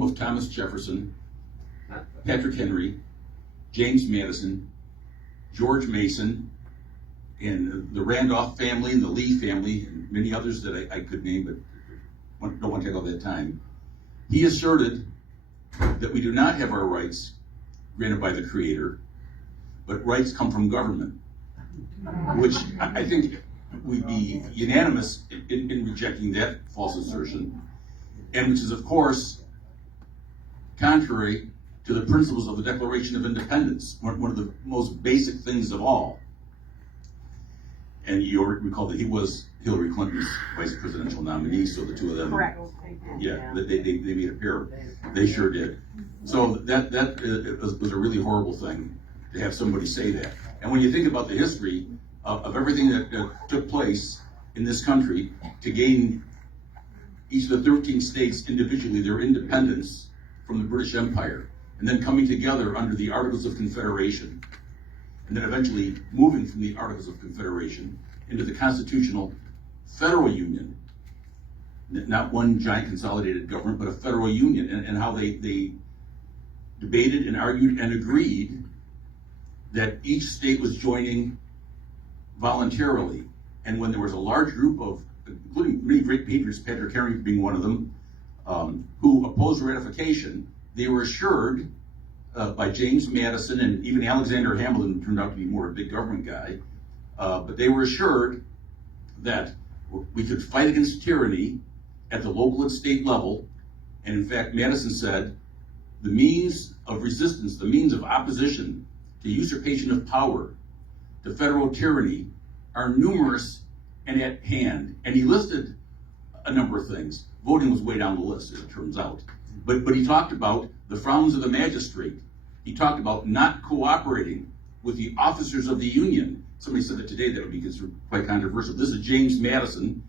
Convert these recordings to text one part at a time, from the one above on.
home of Thomas Jefferson, Patrick Henry, James Madison, George Mason, and the Randolph family and the Lee family, and many others that I could name, but don't want to take all that time. He asserted that we do not have our rights granted by the Creator, but rights come from government, which I think we'd be unanimous in rejecting that false assertion, and which is, of course, contrary to the principles of the Declaration of Independence, one of the most basic things of all. And you recall that he was Hillary Clinton's vice presidential nominee, so the two of them, correct. yeah, they made a pair. They sure did. So that was a really horrible thing to have somebody say that. And when you think about the history of everything that took place in this country to gain each of the 13 states individually their independence from the British Empire, and then coming together under the Articles of Confederation, and then eventually moving from the Articles of Confederation into the constitutional federal union, not one giant consolidated government, but a federal union, and how they debated and argued and agreed that each state was joining voluntarily. And when there was a large group of, including many great patriots, Patrick Henry being one of them, who opposed ratification, they were assured by James Madison, and even Alexander Hamilton turned out to be more a big government guy, but they were assured that we could fight against tyranny at the local and state level. And in fact, Madison said, the means of resistance, the means of opposition to usurpation of power, to federal tyranny, are numerous and at hand. And he listed a number of things. Voting was way down the list, as it turns out. But he talked about the frowns of the magistrate. He talked about not cooperating with the officers of the Union. Somebody said that today that would be considered quite controversial. This is James Madison,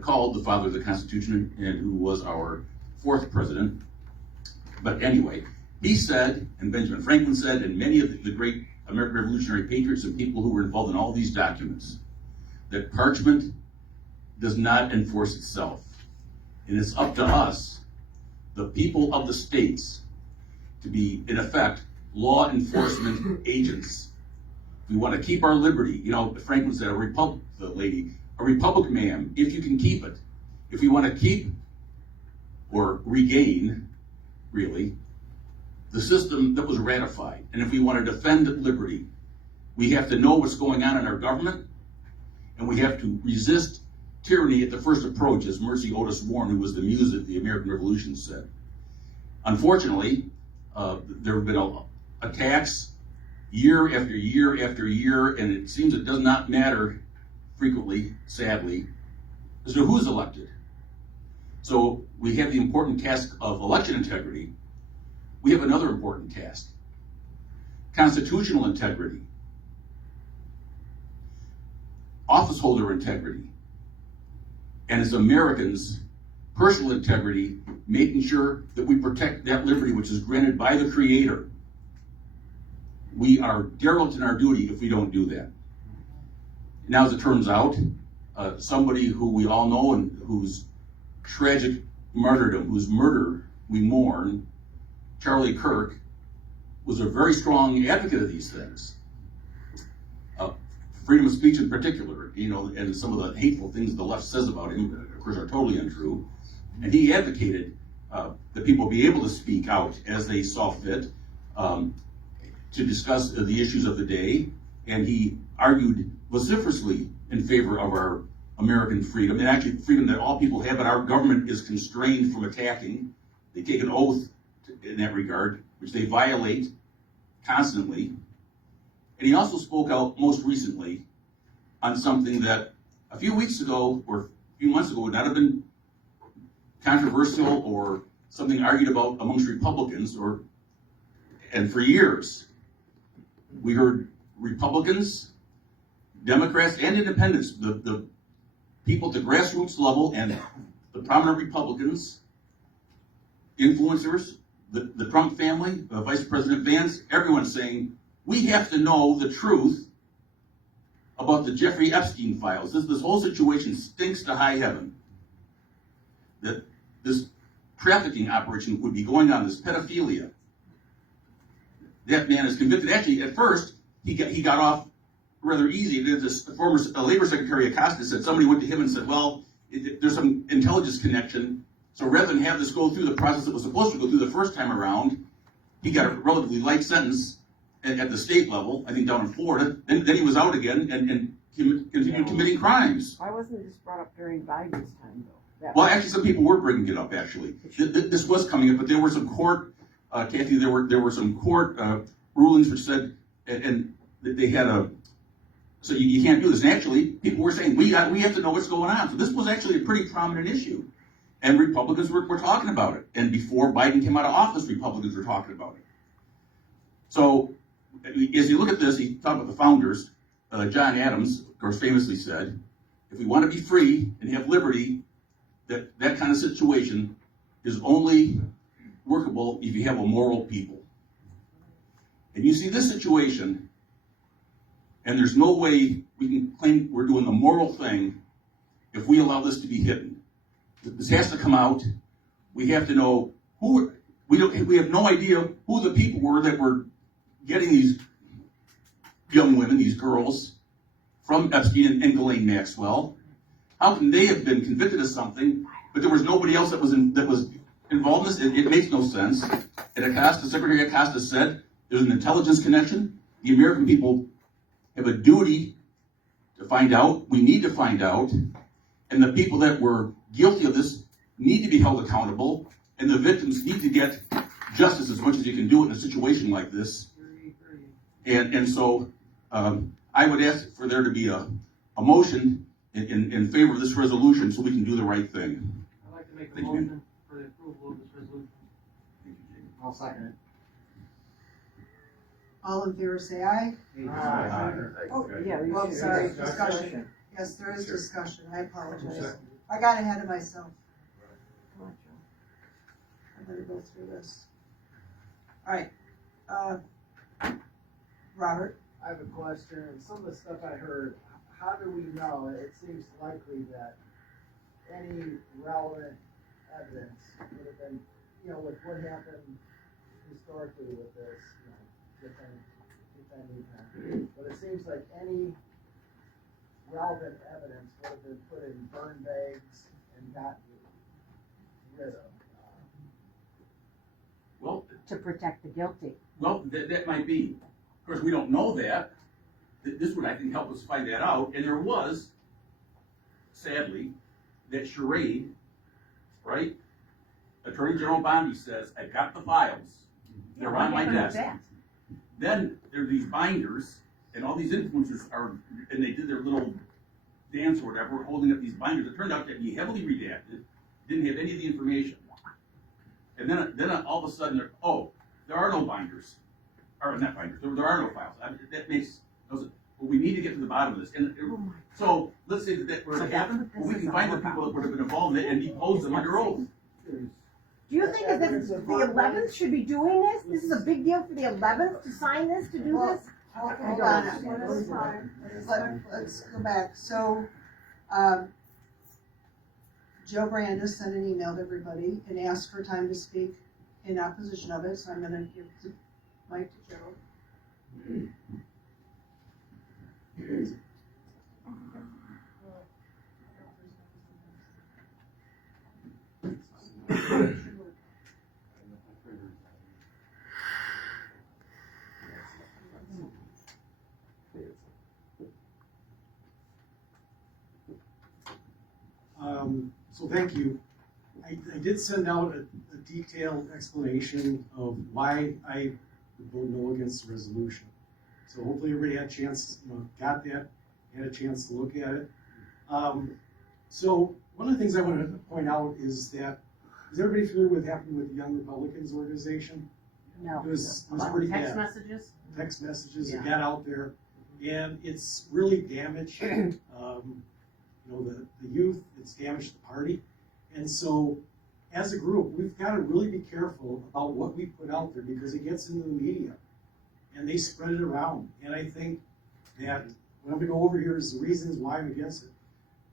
called the father of the Constitution, and who was our fourth president. But anyway, he said, and Benjamin Franklin said, and many of the great American Revolutionary patriots and people who were involved in all these documents, that parchment does not enforce itself. And it's up to us, the people of the states, to be, in effect, law enforcement agents. We want to keep our liberty. You know, Franklin said, a republic, ma'am, if you can keep it. If we want to keep or regain, really, the system that was ratified, and if we want to defend liberty, we have to know what's going on in our government, and we have to resist tyranny at the first approach, as Mercy Otis Warren, who was the muse of the American Revolution, said. Unfortunately, there have been attacks year after year after year, and it seems it does not matter frequently, sadly, as to who's elected. So we have the important task of election integrity. We have another important task: constitutional integrity, office holder integrity, and as Americans, personal integrity, making sure that we protect that liberty which is granted by the Creator. We are derelict in our duty if we don't do that. Now, as it turns out, somebody who we all know and whose tragic martyrdom, whose murder we mourn, Charlie Kirk, was a very strong advocate of these things. Freedom of speech in particular, you know, and some of the hateful things the left says about him, of course, are totally untrue. And he advocated that people be able to speak out as they saw fit, to discuss the issues of the day, and he argued vociferously in favor of our American freedom, and actually freedom that all people have, but our government is constrained from attacking. They take an oath in that regard, which they violate constantly. And he also spoke out most recently on something that a few weeks ago or a few months ago would not have been controversial or something argued about amongst Republicans, and for years we heard Republicans, Democrats, and independents, the people at the grassroots level and the prominent Republicans, influencers, the Trump family, Vice President Vance, everyone saying, we have to know the truth about the Jeffrey Epstein files. This whole situation stinks to high heaven. That this trafficking operation would be going on, this pedophilia. That man is convicted. Actually, at first, he got off rather easy. This former Labor Secretary Acosta said somebody went to him and said, well, there's some intelligence connection. So rather than have this go through the process that was supposed to go through the first time around, he got a relatively light sentence at the state level, I think down in Florida. Then he was out again and continued committing crimes. Why wasn't this brought up during Biden's time, though? Well, actually, some people were bringing it up, actually. This was coming up, but there were some court, Kathy, there were some court rulings which said, and they had so you can't do this. And actually, people were saying, we have to know what's going on. So this was actually a pretty prominent issue. And Republicans were talking about it. And before Biden came out of office, Republicans were talking about it. So as you look at this, he talked about the founders. John Adams, of course, famously said, if we want to be free and have liberty, that kind of situation is only workable if you have a moral people. And you see this situation, and there's no way we can claim we're doing the moral thing if we allow this to be hidden. This has to come out. We have to know who, we have no idea who the people were that were getting these young women, these girls, from Epstein and Ghislaine Maxwell. How can they have been convicted of something, but there was nobody else that was involved in this? It makes no sense. And Acosta, Secretary Acosta said, there's an intelligence connection. The American people have a duty to find out. We need to find out. And the people that were guilty of this need to be held accountable. And the victims need to get justice as much as you can do it in a situation like this. And so I would ask for there to be a motion in favor of this resolution so we can do the right thing. I'd like to make a motion for the approval of this resolution. I'll second it. All in favor, say aye. Aye. Oh, Yeah, we well, should- sorry, discussion. Yes, there is discussion. I apologize. I got ahead of myself. Come on, I better go through this. All right, Robert? I have a question. Some of the stuff I heard, how do we know? It seems likely that any relevant evidence would have been, with what happened historically with this, defending. But it seems like any relevant evidence would have been put in burn bags and gotten rid of. Well, to protect the guilty. that might be. Of course, we don't know that. This would, I think, help us find that out. And there was, sadly, that charade, right? Attorney General Bondi says, I've got the files. They're on my desk. Then there are these binders, and all these influencers and they did their little dance or whatever, holding up these binders. It turned out to be heavily redacted, didn't have any of the information. And then all of a sudden, there are no binders. Or not binders, there are no files. Well, we need to get to the bottom of this. And so let's say that were to happen, we can find the people that would have been involved in it and depose them under oath. Do you think that the 11th should be doing this? This is a big deal for the 11th to sign this, to do this? Hold on, one at a time. Let's go back. So, Joe Brandis sent an email to everybody and asked for time to speak in opposition of it, so I'm gonna give the mic to Joe. So thank you. I did send out a detailed explanation of why I would vote no against the resolution. So hopefully everybody had a chance, got that, had a chance to look at it. So one of the things I wanted to point out is that, is everybody familiar with what happened with the Young Republicans organization? No. It was pretty bad. Text messages? Text messages that Yeah. got out there, and it's really damaged, the youth, it's damaged the party. And so, as a group, we've got to really be careful about what we put out there because it gets into the media, and they spread it around. And I think that what I'm going to go over here is the reasons why I'm against it.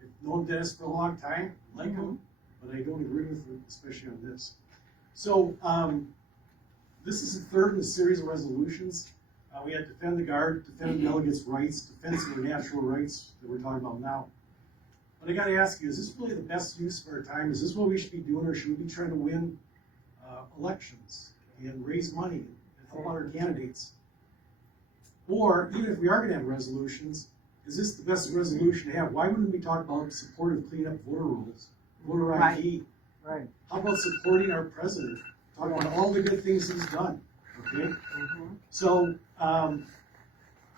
I've known Dennis for a long time, like him, but I don't agree with it, especially on this. So, this is the third in a series of resolutions. We had defend the guard, defend delegates' rights, defense of their natural rights that we're talking about now. But I gotta ask you, is this really the best use of our time? Is this what we should be doing, or should we be trying to win elections and raise money and help out our candidates? Or, even if we are gonna have resolutions, is this the best resolution to have? Why wouldn't we talk about supportive cleanup voter rolls, voter ID? Right. How about supporting our president? Talk about all the good things he's done, okay? So,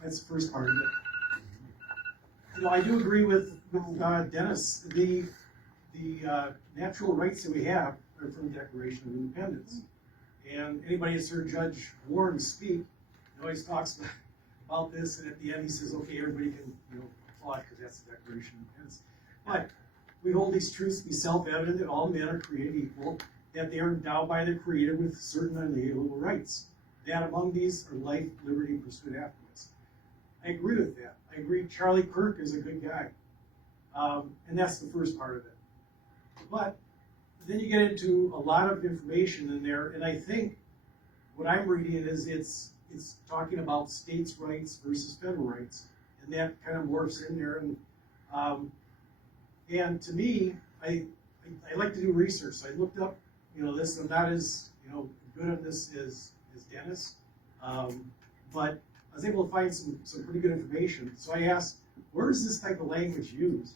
that's the first part of it. You know, I do agree with Dennis. The natural rights that we have are from the Declaration of Independence. And anybody that's heard Judge Warren speak, he always talks about this, and at the end he says, okay, everybody can, applaud because that's the Declaration of Independence. But we hold these truths to be self-evident that all men are created equal, that they are endowed by the Creator with certain unalienable rights. That among these are life, liberty, and pursuit of happiness. I agree with that. I agree Charlie Kirk is a good guy. And that's the first part of it. But then you get into a lot of information in there, and I think what I'm reading is it's talking about states' rights versus federal rights, and that kind of morphs in there. And to me, I like to do research. So I looked up, this. I'm not as good at this as Dennis, but I was able to find some pretty good information. So I asked, where is this type of language used?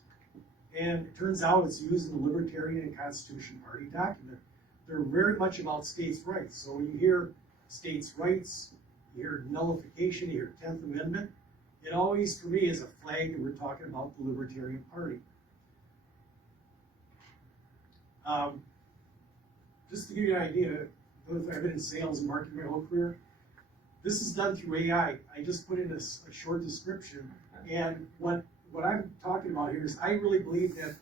And it turns out it's used in the Libertarian and Constitution Party document. They're very much about states' rights. So when you hear states' rights, you hear nullification, you hear 10th Amendment, it always, for me, is a flag that we're talking about the Libertarian Party. Just to give you an idea, I've been in sales and marketing my whole career. This is done through AI. I just put in a short description, and what I'm talking about here is I really believe that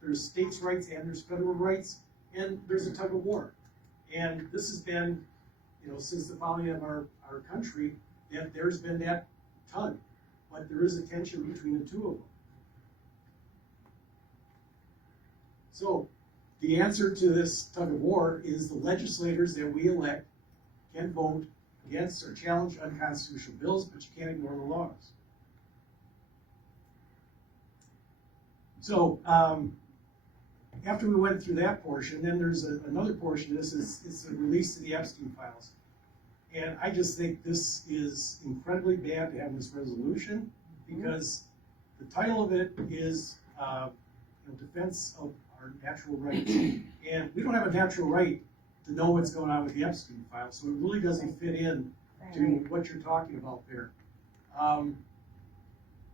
there's states' rights and there's federal rights, and there's a tug of war. And this has been, since the founding of our country, that there's been that tug, but there is a tension between the two of them. So, the answer to this tug of war is the legislators that we elect can vote against or challenge unconstitutional bills, but you can't ignore the laws. So, after we went through that portion, then there's another portion of this, it's the release of the Epstein files. And I just think this is incredibly bad to have this resolution, because the title of it is Defense of Our Natural Rights. And we don't have a natural right to know what's going on with the Epstein files, so it really doesn't fit in to what you're talking about there.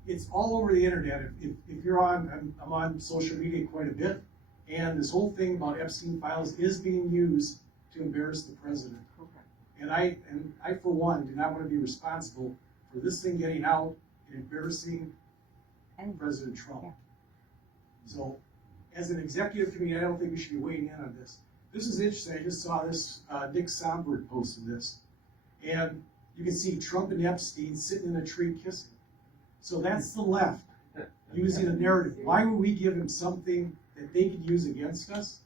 It's all over the internet. If you're on, I'm on social media quite a bit, and this whole thing about Epstein files is being used to embarrass the president. And I, for one, do not want to be responsible for this thing getting out and embarrassing President Trump. So, as an executive committee, I don't think we should be weighing in on this. This is interesting. I just saw this, Nick Somberg posted this. And you can see Trump and Epstein sitting in a tree kissing. So that's the left using a narrative. Why would we give him something that they could use against us?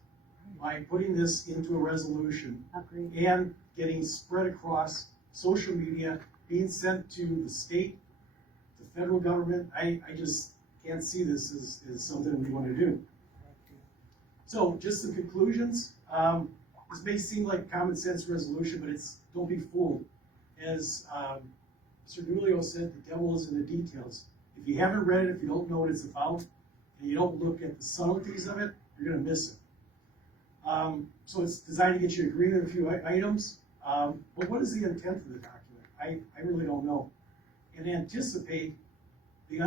By putting this into a resolution and getting spread across social media, being sent to the state, the federal government. I just can't see this as something we want to do. So, just some conclusions. This may seem like a common sense resolution, but don't be fooled. As Mr. Nulio said, the devil is in the details. If you haven't read it, if you don't know what it's about, and you don't look at the subtleties of it, you're going to miss it. So it's designed to get you to agree on a few items. But what is the intent of the document? I really don't know. And anticipate the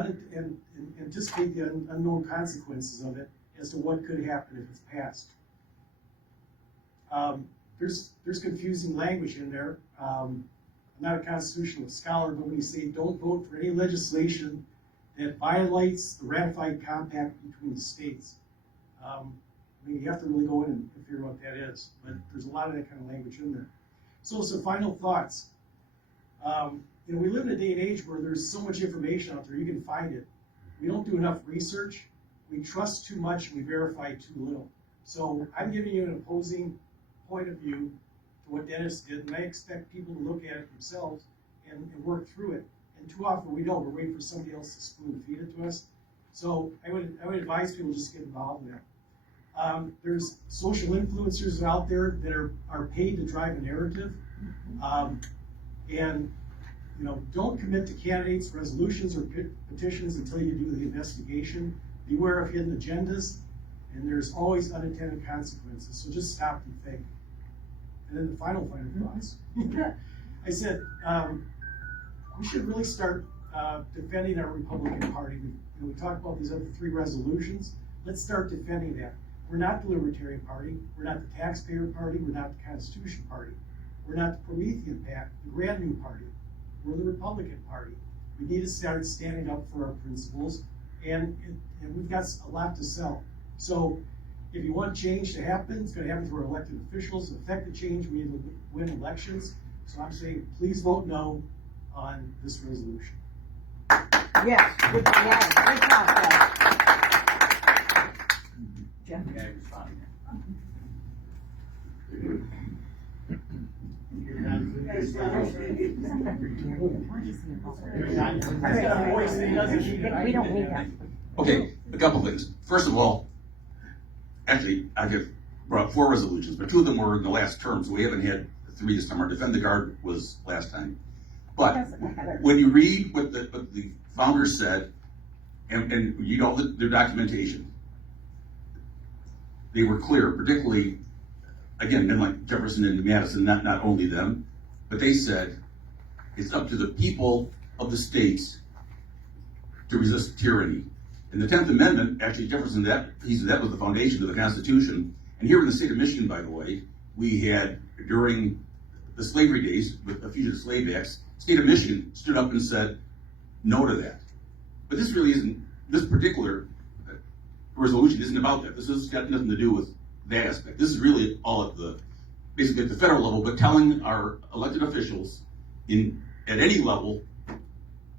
unknown consequences of it as to what could happen if it's passed. There's confusing language in there. I'm not a constitutional scholar, but when you say don't vote for any legislation that violates the ratified compact between the states, you have to really go in and figure out what that is. But there's a lot of that kind of language in there. So some final thoughts. We live in a day and age where there's so much information out there, you can find it. We don't do enough research. We trust too much and we verify too little. So I'm giving you an opposing point of view to what Dennis did, and I expect people to look at it themselves and work through it. And too often we don't, we're waiting for somebody else to spoon feed it to us. So I would advise people just get involved in that. There's social influencers out there that are paid to drive a narrative. And don't commit to candidates, resolutions, or petitions until you do the investigation. Beware of hidden agendas, and there's always unintended consequences. So just stop and think. And then the final thoughts. I said we should really start defending our Republican Party. We talked about these other 3 resolutions. Let's start defending that. We're not the Libertarian Party. We're not the Taxpayer Party. We're not the Constitution Party. We're not the Promethean Pact, the Grand New Party. We're the Republican Party. We need to start standing up for our principles, and we've got a lot to sell. So if you want change to happen, it's going to happen through our elected officials. To effect the change, we need to win elections. So I'm saying, please vote no on this resolution. Yes, good job, Jeff. We don't need that. Okay, a couple things. First of all, actually, I just brought 4 resolutions, but 2 of them were in the last term, so we haven't had 3 this time. Our Defend the Guard was last time. But when you read what the founders said, and read all their documentation, they were clear, particularly, again, men like Jefferson and Madison, not only them, but they said it's up to the people of the states to resist tyranny. In the 10th Amendment, actually Jefferson, that was the foundation of the Constitution. And here in the state of Michigan, by the way, we had, during the slavery days, with the Fugitive Slave Acts, the state of Michigan stood up and said no to that. But this really isn't, this particular resolution isn't about that. This has got nothing to do with that aspect. This is really all basically at the federal level, but telling our elected officials at any level,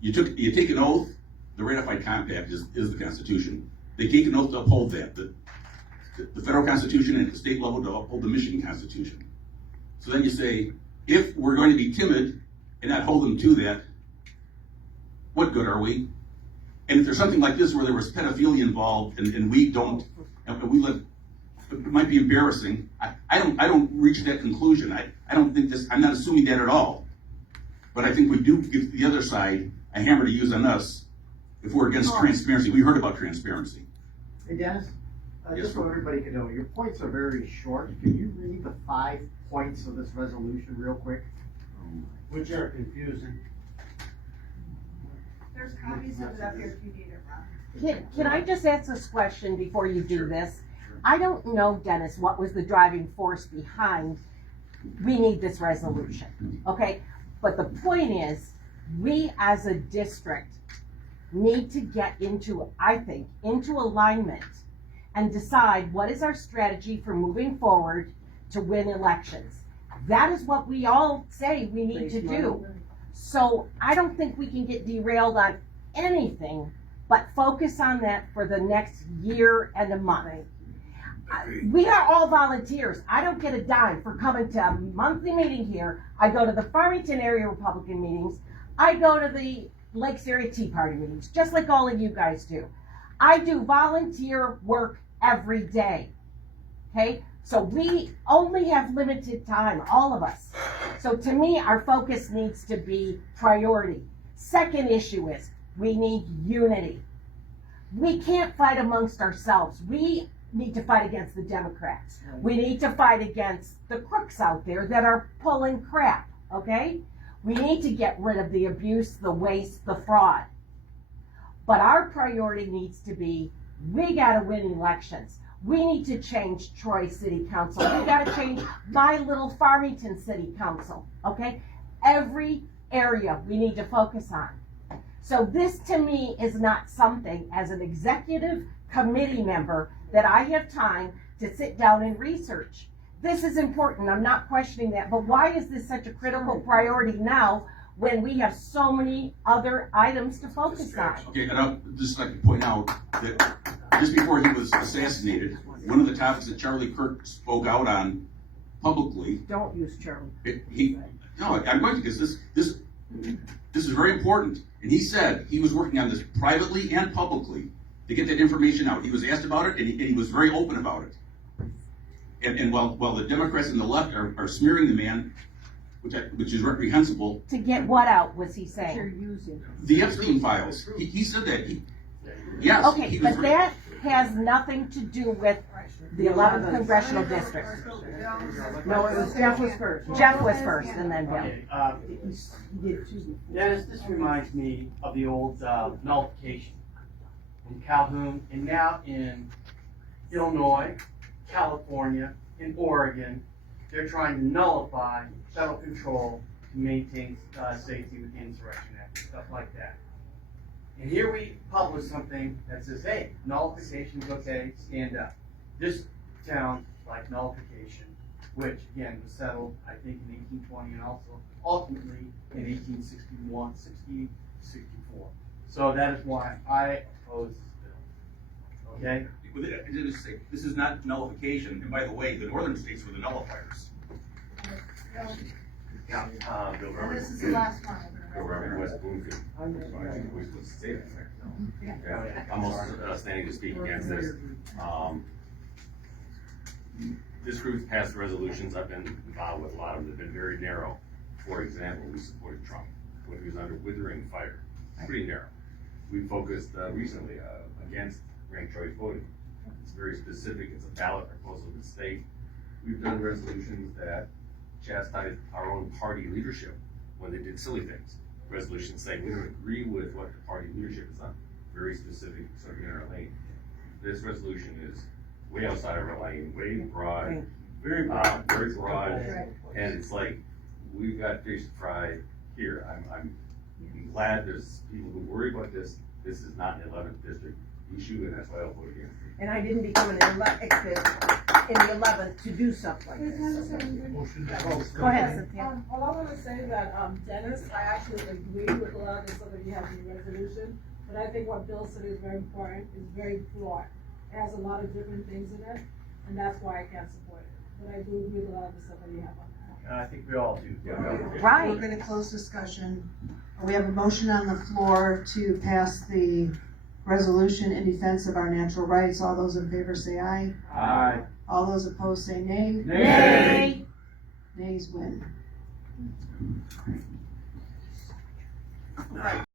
you take an oath. The ratified compact is the Constitution. They take an oath to uphold that, the federal Constitution, and at the state level to uphold the Michigan Constitution. So then you say, if we're going to be timid and not hold them to that, what good are we? And if there's something like this where there was pedophilia involved and we don't, and we let, it might be embarrassing. I don't reach that conclusion. I don't think this, I'm not assuming that at all. But I think we do give the other side a hammer to use on us if we're against transparency. We heard about transparency. Hey Dennis, Yes, just so everybody can know, your points are very short. Can you read the 5 points of this resolution real quick? Which are confusing. There's copies of it up here if you need it, Ron. Can I just ask this question before you do this? I don't know, Dennis, what was the driving force behind we need this resolution, okay? But the point is, we as a district need to get into alignment and decide what is our strategy for moving forward to win elections. That is what we all say we need to do. So I don't think we can get derailed on anything but focus on that for the next year and a month. We are all volunteers. I don't get a dime for coming to a monthly meeting here. I go to the Farmington area Republican meetings. I go to the Lakes area Tea Party meetings, just like all of you guys do. I do volunteer work every day, okay? So we only have limited time, all of us. So to me, our focus needs to be priority. Second issue is we need unity. We can't fight amongst ourselves. We need to fight against the Democrats. We need to fight against the crooks out there that are pulling crap, okay? We need to get rid of the abuse, the waste, the fraud. But our priority needs to be, we gotta win elections. We need to change Troy City Council. We gotta change my little Farmington City Council, okay? Every area we need to focus on. So this to me is not something as an executive committee member that I have time to sit down and research. This is important, I'm not questioning that, but why is this such a critical priority now when we have so many other items to focus on? Okay, and I'd just like to point out that just before he was assassinated, one of the topics that Charlie Kirk spoke out on publicly, Don't use Charlie. I'm going to, because this is very important. And he said he was working on this privately and publicly to get that information out. He was asked about it, and he was very open about it. And while the Democrats and the left are smearing the man, which is reprehensible, To get what out, was he saying? the Epstein files, he said that. Yes. Okay, he was but that has nothing to do with the 11th Congressional District. No, it was Jeff was first. Jeff was first, and then Bill. Okay, Dennis, this reminds me of the old nullification in Calhoun, and now in Illinois, California, and Oregon, they're trying to nullify federal control to maintain safety with the Insurrection Act, stuff like that. And here we publish something that says, hey, nullification is okay, stand up. This sounds like nullification, which again was settled, I think, in 1820 and also ultimately in 1861, 64. So that is why I oppose this bill. Okay? This is not nullification, and by the way, the northern states were the nullifiers. Bill And Rubber. this is the last one. Bill Rubber, West Bloomfield. We're supposed to say that. Yeah, I'm also standing to speak against this. This group's passed resolutions, I've been involved with a lot of them, they've been very narrow. For example, we supported Trump when he was under withering fire, pretty narrow. We focused recently against ranked choice voting. It's very specific, it's a ballot proposal to the state. We've done resolutions that chastise our own party leadership when they did silly things. Resolutions saying we don't agree with what the party leadership has done. Very specific, something in our lane. This resolution is way outside of our lane, way broad, very broad, and it's like, we've got fish to fry here. I'm glad there's people who worry about this. This is not an 11th district issue, and that's why I'll vote against it. and I didn't become an elected in the 11th to do stuff like this. Go ahead, Cynthia. All I wanna say that, Dennis, I actually agree with a lot of the stuff that you have in the resolution, but I think what Bill said is very important, is very broad. It has a lot of different things in it, and that's why I can't support it, but I do agree with a lot of the stuff that you have on that. And I think we all do. We're Right. gonna close discussion. We have a motion on the floor to pass the resolution in defense of our natural rights. All those in favor say aye. Aye. All those opposed say nay. Nay. Nays win.